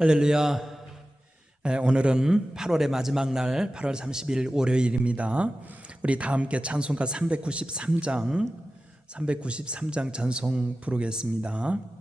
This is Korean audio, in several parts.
할렐루야. 오늘은 8월의 마지막 날 8월 30일 월요일입니다. 우리 다 함께 찬송가 393장 찬송 부르겠습니다.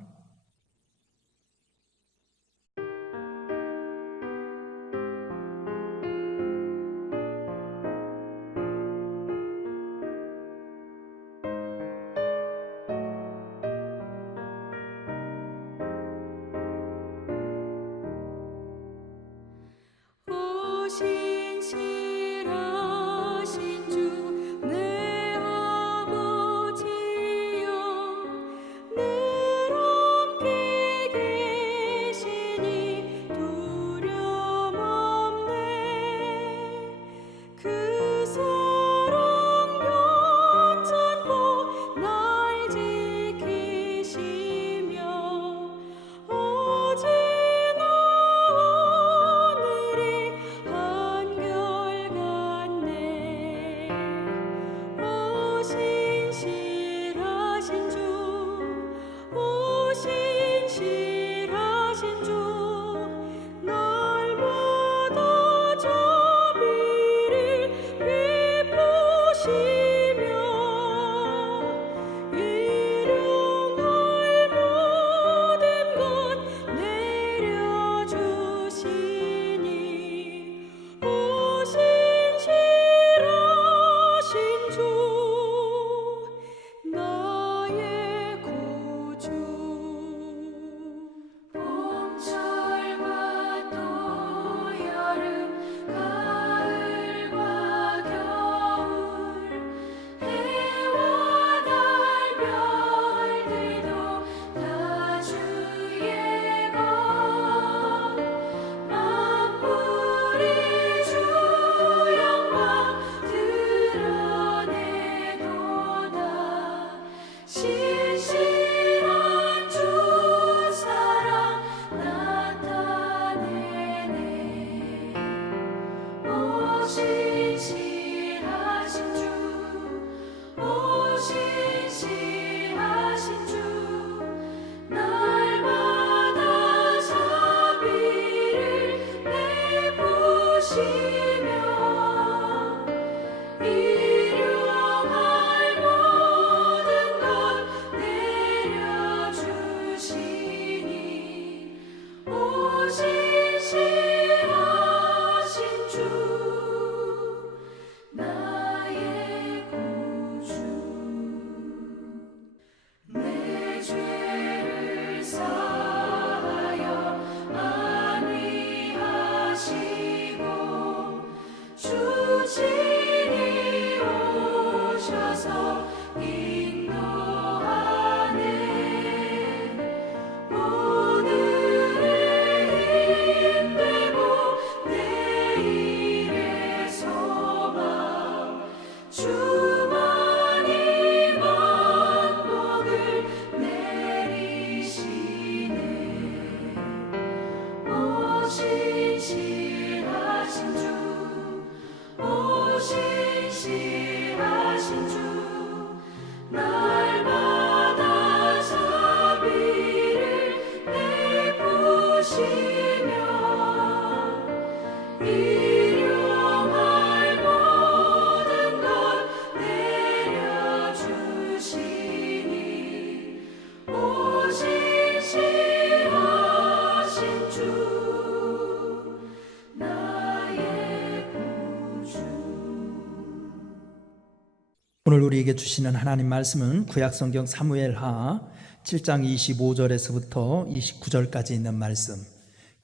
오늘 우리에게 주시는 하나님 말씀은 구약성경 사무엘하 7장 25절에서부터 29절까지 있는 말씀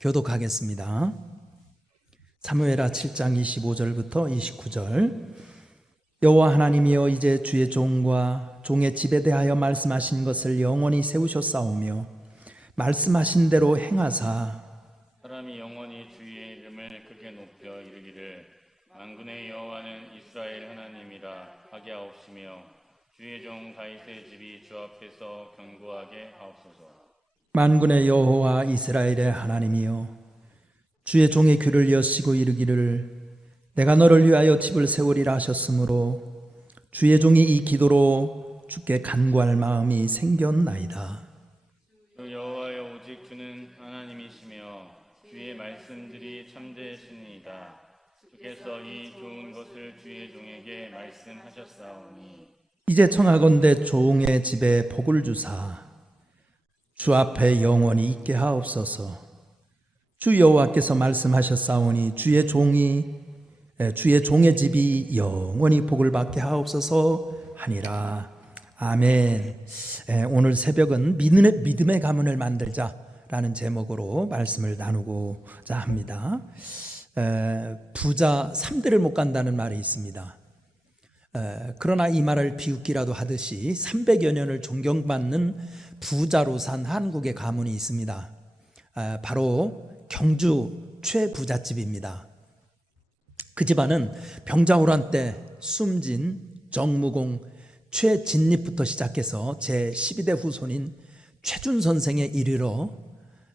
교독하겠습니다. 사무엘하 7장 25절부터 29절. 여호와 하나님이여, 이제 주의 종과 종의 집에 대하여 말씀하신 것을 영원히 세우셨사오며 말씀하신 대로 행하사 사람이 영원히 주의 이름을 크게 높여 이르기를 만군의 여호와는 이스라엘 하나님이라 하게 하옵시며 주의 종 다윗의 집이 주 앞에서 견고하게 하옵소서. 만군의 여호와 이스라엘의 하나님이여, 주의 종의 귀를 여시고 이르기를 내가 너를 위하여 집을 세우리라 하셨으므로 주의 종이 이 기도로 주께 간구할 마음이 생겼나이다. 주 여호와여, 오직 주는 하나님이시며 말씀들이 참되시니이다. 주께서 이 좋은 것을 주의 종에게 말씀하셨사오니 이제 청하건대 종의 집에 복을 주사 주 앞에 영원히 있게 하옵소서. 주 여호와께서 말씀하셨사오니 주의 종의 집이 영원히 복을 받게 하옵소서 하니라. 아멘. 오늘 새벽은 믿음의 가문을 만들자라는 제목으로 말씀을 나누고자 합니다. 부자 3대를 못 간다는 말이 있습니다. 그러나 이 말을 비웃기라도 하듯이 300여 년을 존경받는 부자로 산 한국의 가문이 있습니다. 바로 경주 최부잣집입니다. 그 집안은 병자호란 때 숨진 정무공 최진립부터 시작해서 제12대 후손인 최준 선생에 이르러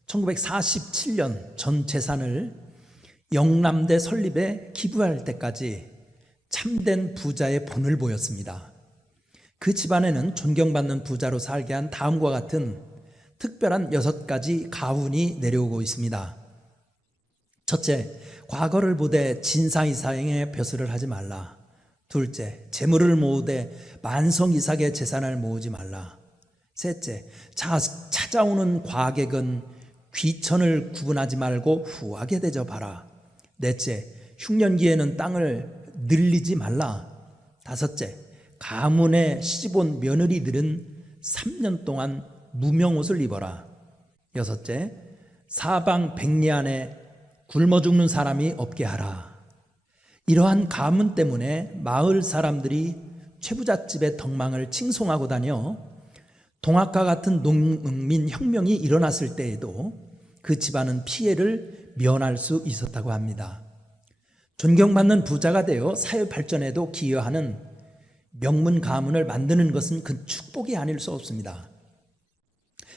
1947년 전 재산을 영남대 설립에 기부할 때까지 참된 부자의 본을 보였습니다. 그 집안에는 존경받는 부자로 살게 한 다음과 같은 특별한 6가지 가훈이 내려오고 있습니다. 첫째, 과거를 보되 진사이사행에 벼슬을 하지 말라. 둘째, 재물을 모으되 만성이삭의 재산을 모으지 말라. 셋째, 찾아오는 과객은 귀천을 구분하지 말고 후하게 대접하라. 넷째, 흉년기에는 땅을 늘리지 말라. 다섯째, 가문에 시집온 며느리들은 3년 동안 무명옷을 입어라. 여섯째, 사방 백리 안에 굶어 죽는 사람이 없게 하라. 이러한 가문 때문에 마을 사람들이 최부잣집의 덕망을 칭송하고 다녀 동학과 같은 농민 혁명이 일어났을 때에도 그 집안은 피해를 면할 수 있었다고 합니다. 존경받는 부자가 되어 사회 발전에도 기여하는 명문 가문을 만드는 것은 그 축복이 아닐 수 없습니다.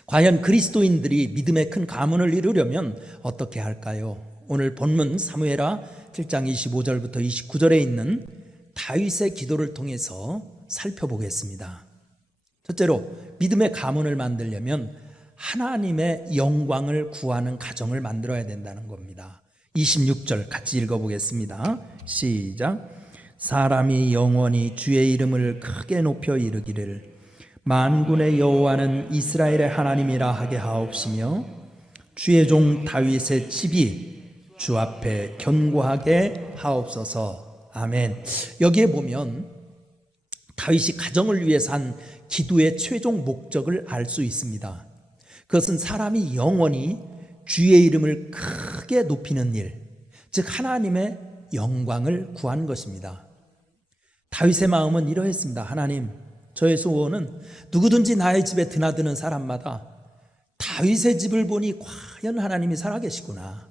과연 그리스도인들이 믿음의 큰 가문을 이루려면 어떻게 할까요? 오늘 본문 사무엘하 7장 25절부터 29절에 있는 다윗의 기도를 통해서 살펴보겠습니다. 첫째로 믿음의 가문을 만들려면 하나님의 영광을 구하는 가정을 만들어야 된다는 겁니다. 26절 같이 읽어보겠습니다. 시작. 사람이 영원히 주의 이름을 크게 높여 이르기를 만군의 여호와는 이스라엘의 하나님이라 하게 하옵시며 주의 종 다윗의 집이 주 앞에 견고하게 하옵소서. 아멘. 여기에 보면 다윗이 가정을 위해 산 기도의 최종 목적을 알 수 있습니다. 그것은 사람이 영원히 주의 이름을 크게 높이는 일, 즉 하나님의 영광을 구한 것입니다. 다윗의 마음은 이러했습니다. 하나님, 저의 소원은 누구든지 나의 집에 드나드는 사람마다 다윗의 집을 보니 과연 하나님이 살아계시구나,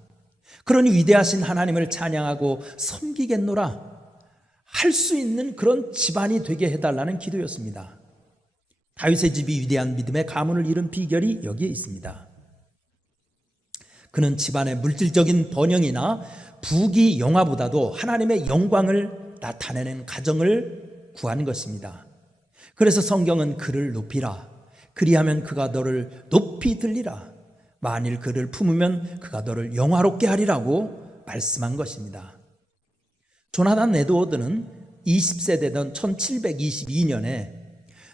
그러니 위대하신 하나님을 찬양하고 섬기겠노라 할 수 있는 그런 집안이 되게 해달라는 기도였습니다. 다윗의 집이 위대한 믿음의 가문을 이룬 비결이 여기에 있습니다. 그는 집안의 물질적인 번영이나 부귀 영화보다도 하나님의 영광을 나타내는 가정을 구한 것입니다. 그래서 성경은 그를 높이라, 그리하면 그가 너를 높이 들리라, 만일 그를 품으면 그가 너를 영화롭게 하리라고 말씀한 것입니다. 조나단 에드워드는 20세 되던 1722년에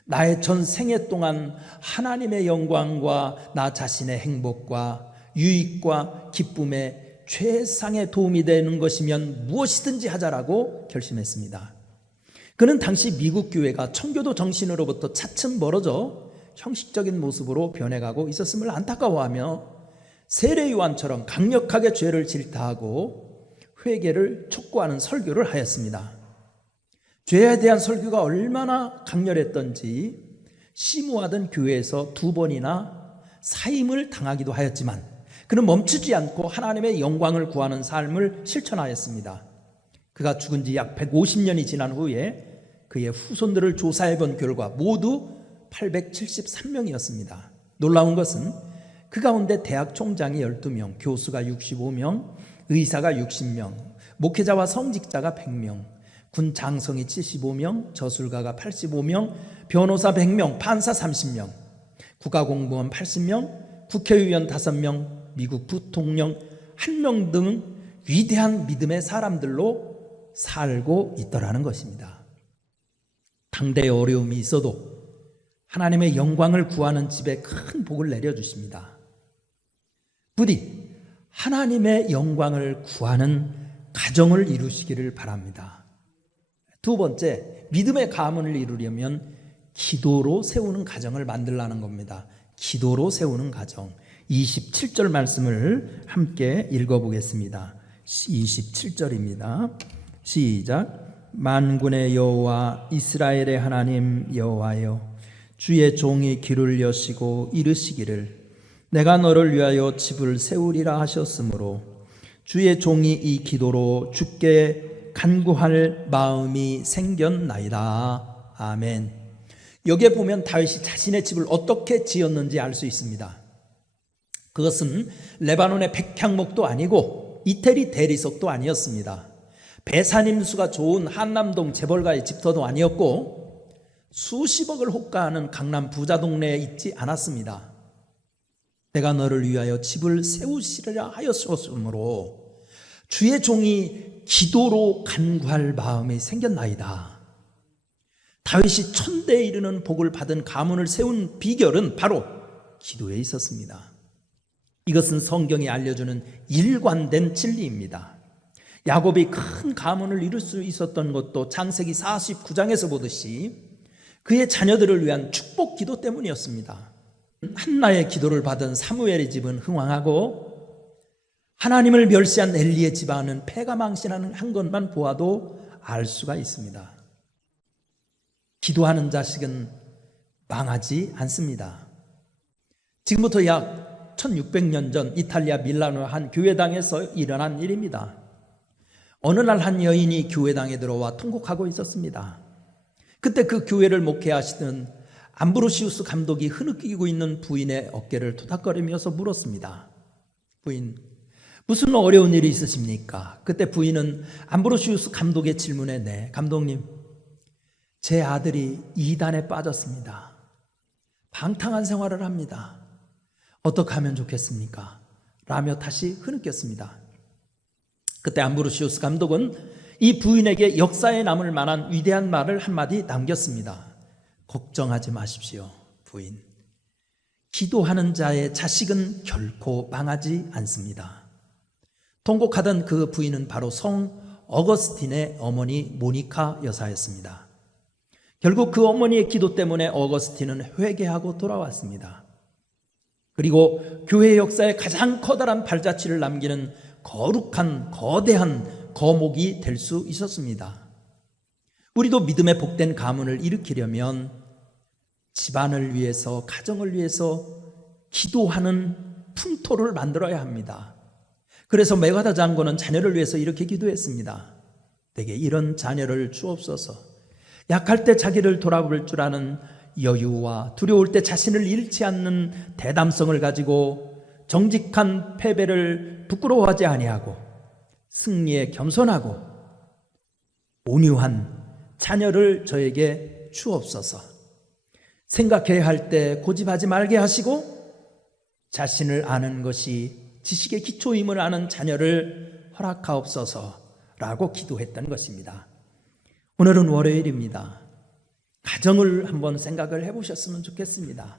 나의 전 생애 동안 하나님의 영광과 나 자신의 행복과 유익과 기쁨에 최상의 도움이 되는 것이면 무엇이든지 하자라고 결심했습니다. 그는 당시 미국 교회가 청교도 정신으로부터 차츰 멀어져 형식적인 모습으로 변해가고 있었음을 안타까워하며 세례 요한처럼 강력하게 죄를 질타하고 회개를 촉구하는 설교를 하였습니다. 죄에 대한 설교가 얼마나 강렬했던지 심우하던 교회에서 2번이나 사임을 당하기도 하였지만 그는 멈추지 않고 하나님의 영광을 구하는 삶을 실천하였습니다. 그가 죽은 지 약 150년이 지난 후에 그의 후손들을 조사해 본 결과 모두 873명이었습니다. 놀라운 것은 그 가운데 대학 총장이 12명, 교수가 65명, 의사가 60명, 목회자와 성직자가 100명, 군 장성이 75명, 저술가가 85명, 변호사 100명, 판사 30명, 국가공무원 80명, 국회의원 5명, 미국 부통령 한 명 등 위대한 믿음의 사람들로 살고 있더라는 것입니다. 당대의 어려움이 있어도 하나님의 영광을 구하는 집에 큰 복을 내려주십니다. 부디 하나님의 영광을 구하는 가정을 이루시기를 바랍니다. 두 번째, 믿음의 가문을 이루려면 기도로 세우는 가정을 만들라는 겁니다. 기도로 세우는 가정. 27절 말씀을 함께 읽어보겠습니다. 27절입니다. 시작. 만군의 여호와 이스라엘의 하나님 여호와여, 주의 종이 귀를 여시고 이르시기를 내가 너를 위하여 집을 세우리라 하셨으므로 주의 종이 이 기도로 주께 간구할 마음이 생겼나이다. 아멘. 여기에 보면 다윗이 자신의 집을 어떻게 지었는지 알 수 있습니다. 그것은 레바논의 백향목도 아니고 이태리 대리석도 아니었습니다. 배산임수가 좋은 한남동 재벌가의 집터도 아니었고 수십억을 호가하는 강남 부자 동네에 있지 않았습니다. 내가 너를 위하여 집을 세우시리라 하였으므로 주의 종이 기도로 간구할 마음이 생겼나이다. 다윗이 천대에 이르는 복을 받은 가문을 세운 비결은 바로 기도에 있었습니다. 이것은 성경이 알려주는 일관된 진리입니다. 야곱이 큰 가문을 이룰 수 있었던 것도 창세기 49장에서 보듯이 그의 자녀들을 위한 축복 기도 때문이었습니다. 한나의 기도를 받은 사무엘의 집은 흥왕하고 하나님을 멸시한 엘리의 집안은 패가망신하는 한 것만 보아도 알 수가 있습니다. 기도하는 자식은 망하지 않습니다. 지금부터 약 1600년 전 이탈리아 밀라노 한 교회당에서 일어난 일입니다. 어느 날 한 여인이 교회당에 들어와 통곡하고 있었습니다. 그때 그 교회를 목회하시던 암브로시우스 감독이 흐느끼고 있는 부인의 어깨를 토닥거리면서 물었습니다. 부인, 무슨 어려운 일이 있으십니까? 그때 부인은 암브로시우스 감독의 질문에 네, 감독님, 제 아들이 이단에 빠졌습니다. 방탕한 생활을 합니다. 어떻게 하면 좋겠습니까? 라며 다시 흐느꼈습니다. 그때 암브로시우스 감독은 이 부인에게 역사에 남을 만한 위대한 말을 한마디 남겼습니다. 걱정하지 마십시오, 부인. 기도하는 자의 자식은 결코 망하지 않습니다. 통곡하던 그 부인은 바로 성 어거스틴의 어머니 모니카 여사였습니다. 결국 그 어머니의 기도 때문에 어거스틴은 회개하고 돌아왔습니다. 그리고 교회 역사에 가장 커다란 발자취를 남기는 거룩한 거대한 거목이 될 수 있었습니다. 우리도 믿음의 복된 가문을 일으키려면 집안을 위해서, 가정을 위해서 기도하는 풍토를 만들어야 합니다. 그래서 메가다 장군은 자녀를 위해서 이렇게 기도했습니다. 내게 이런 자녀를 주옵소서. 약할 때 자기를 돌아볼 줄 아는 여유와 두려울 때 자신을 잃지 않는 대담성을 가지고 정직한 패배를 부끄러워하지 아니하고 승리에 겸손하고 온유한 자녀를 저에게 주옵소서. 생각해야 할 때 고집하지 말게 하시고 자신을 아는 것이 지식의 기초임을 아는 자녀를 허락하옵소서라고 기도했던 것입니다. 오늘은 월요일입니다. 가정을 한번 생각을 해보셨으면 좋겠습니다.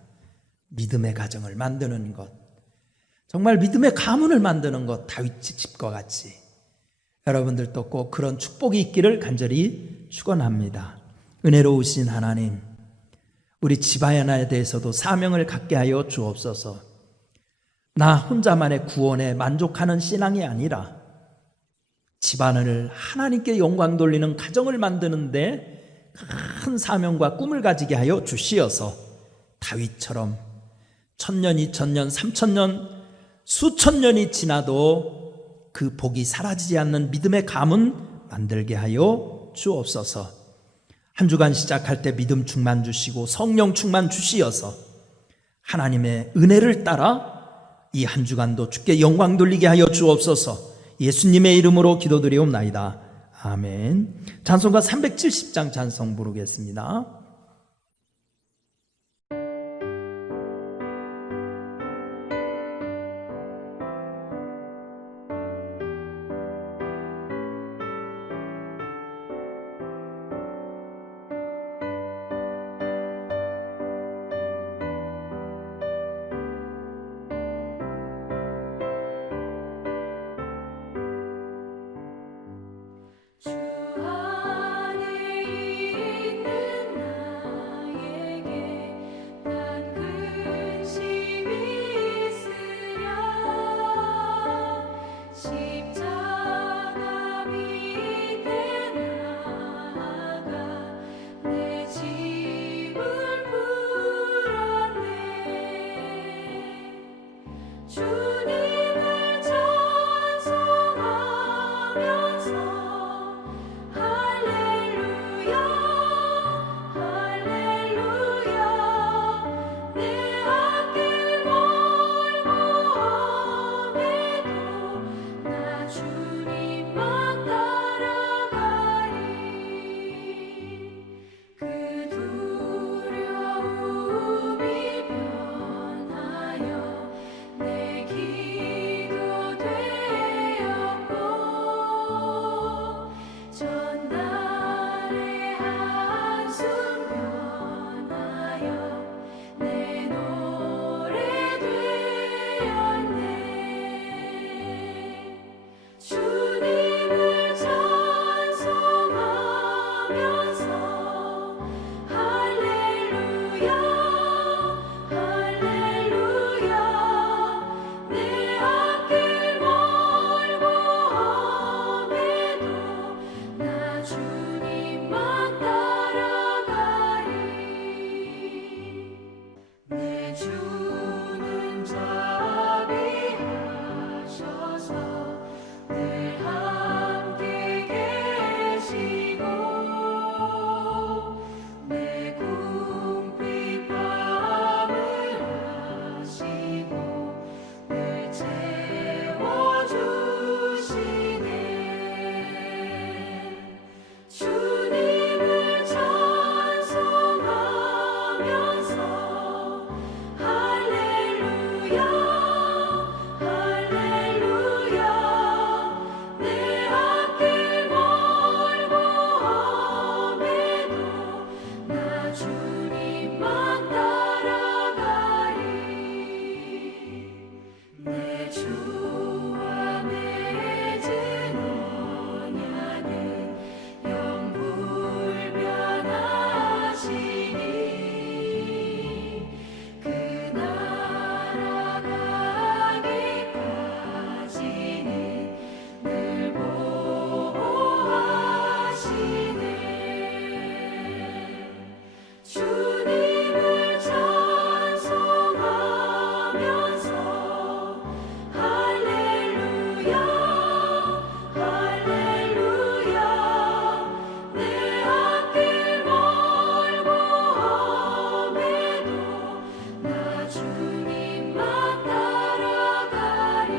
믿음의 가정을 만드는 것, 정말 믿음의 가문을 만드는 것, 다윗 집과 같이 여러분들도 꼭 그런 축복이 있기를 간절히 축원합니다. 은혜로우신 하나님, 우리 집안에 대해서도 사명을 갖게 하여 주옵소서. 나 혼자만의 구원에 만족하는 신앙이 아니라 집안을 하나님께 영광 돌리는 가정을 만드는데 큰 사명과 꿈을 가지게 하여 주시어서 다윗처럼 1000년, 2000년, 3000년, 수천 년이 지나도 그 복이 사라지지 않는 믿음의 가문 만들게 하여 주옵소서. 한 주간 시작할 때 믿음 충만 주시고 성령 충만 주시어서 하나님의 은혜를 따라 이 한 주간도 주께 영광 돌리게 하여 주옵소서. 예수님의 이름으로 기도드리옵나이다. 아멘. 찬송가 370장 찬송 부르겠습니다. 주님을 찬송하면서 할렐루야 할렐루야 내 앞길 멀고 험해도 나 주님만 따라가리 그 두려움이 변하여 내 기도 되었고 전날의 한숨 변하여 내 노래 되었네 주님을 찬송하면서 할렐루야 할렐루야 내 앞길 멀고 험해도 나 주님만 따라가리 내 주는 자비하셔서 늘 함께 계시고 내 궁핍함을 아시고 늘 채워주시네 주님을 찬송하면서 할렐루야 할렐루야 내 앞길 멀고 험해도 나 주님만 따라가리 내 주와 맺은 언약은 영불변하시니 그 나라 가기까지는 늘 보호하시네 주님을 찬송하면서 할렐루야 할렐루야 내 앞길 멀고 험해도 나 주님만 따라가리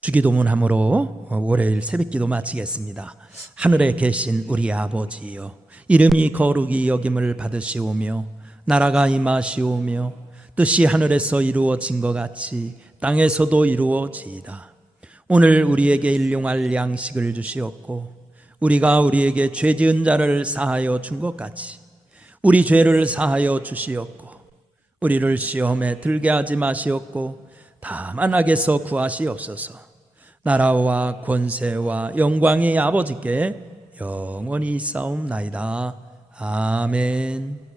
주기도문함으로 월요일 새벽기도 마치겠습니다. 하늘에 계신 우리 아버지여, 이름이 거룩히 여김을 받으시오며 나라가 임하시오며 뜻이 하늘에서 이루어진 것 같이 땅에서도 이루어지이다. 오늘 우리에게 일용할 양식을 주시옵고 우리가 우리에게 죄 지은 자를 사하여 준 것 같이 우리 죄를 사하여 주시옵고 우리를 시험에 들게 하지 마시옵고 다만 악에서 구하시옵소서. 나라와 권세와 영광이 아버지께 영원히 있사옵나이다. 아멘.